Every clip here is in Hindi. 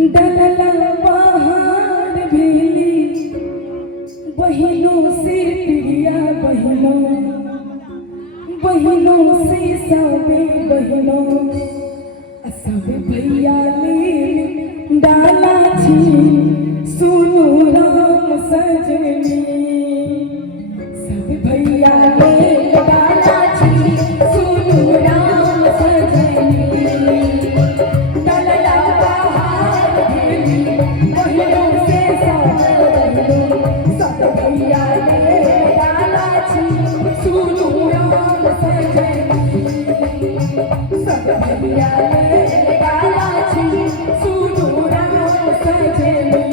डलला बहार भेली बहिनों से प्रिया बहिनों से सबे बहिनों सब भैया ले डाला छी सुनो राम सजनी सब भैया ले डाला छी सुनो राम सजनी डलला बहार भेली बहिनों से सब भैया ले डाला छी सुनो राम सजनी सब भैया ले डाला छी सुनो राम सजनी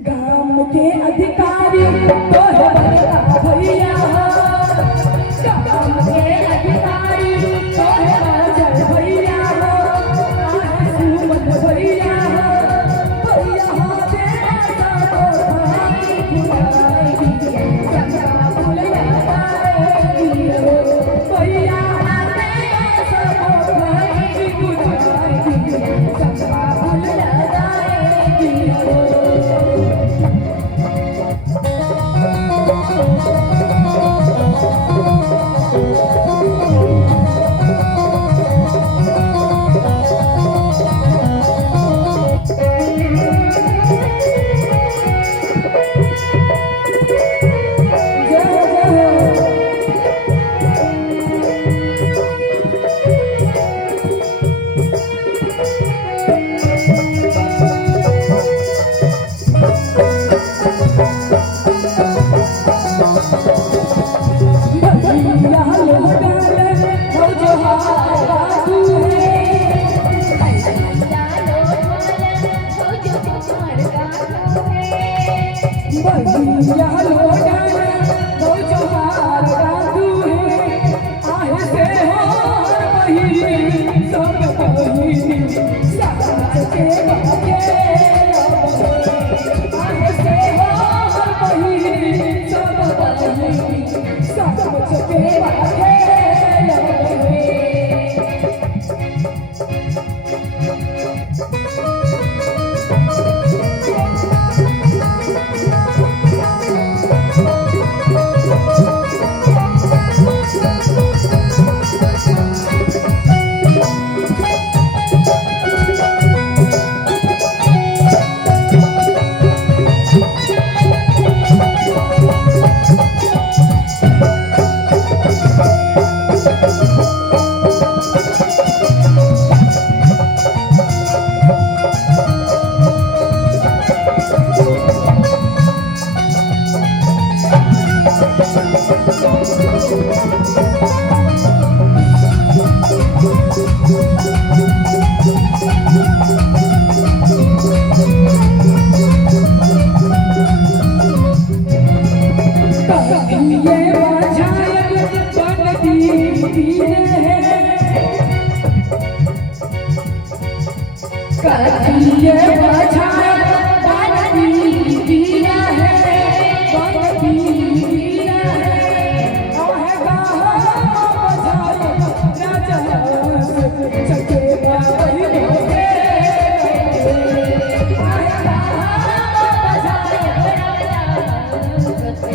गाँव के अधिकारी तो भैया गाँव के अधिकारी तो भैया सुमन भैया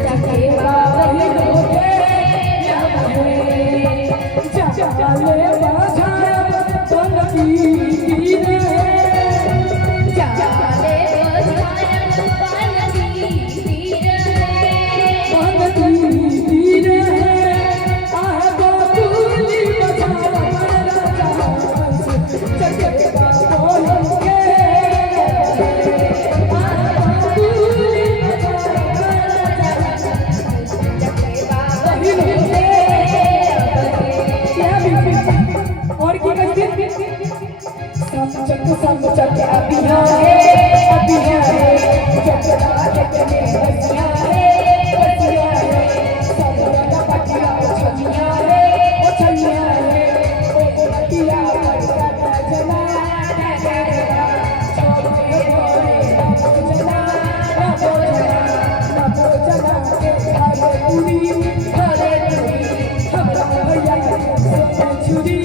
Jakewa चक अभिया है चकरा चकने बसिया है सब का पटिया छलिया है ओ पटिया पर जना छोटे बोले जना के घरे पूरी हमरा भैया सोने छुरी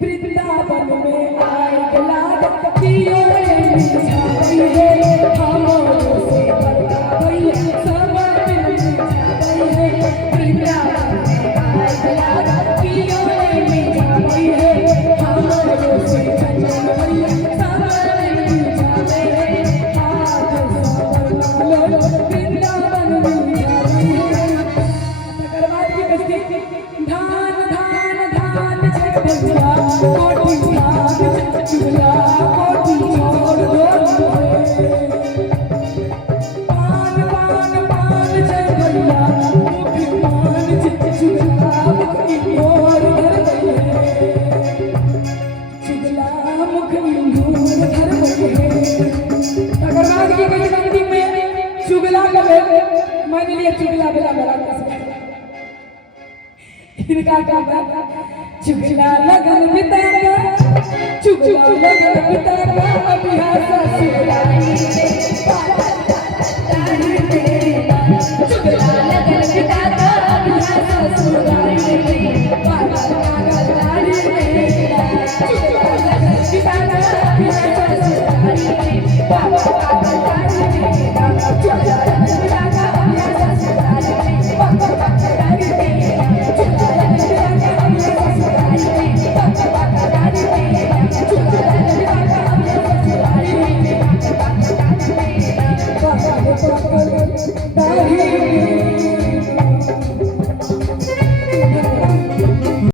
वृंदावन में आए लागत पियो हमरो से बड़का भैया सब वृंदावन में आए लागत पियो हमरो से चंचल भैया सब वृंदावन में तकर बाद की बस्ती धान धान धान जय भैया कोठी धान चुगला कोठी छोड़ दो पान पान पान जय भैया मुख पान चुगला मुख और धर चुगला मुख इंदूर धर तकर बाद की गई अंतिम में चुगला का मान लिया चुगला बेला बड़ा इनका काम चुगला लगन बिताया चुगला लगन बिताया अभी हाथ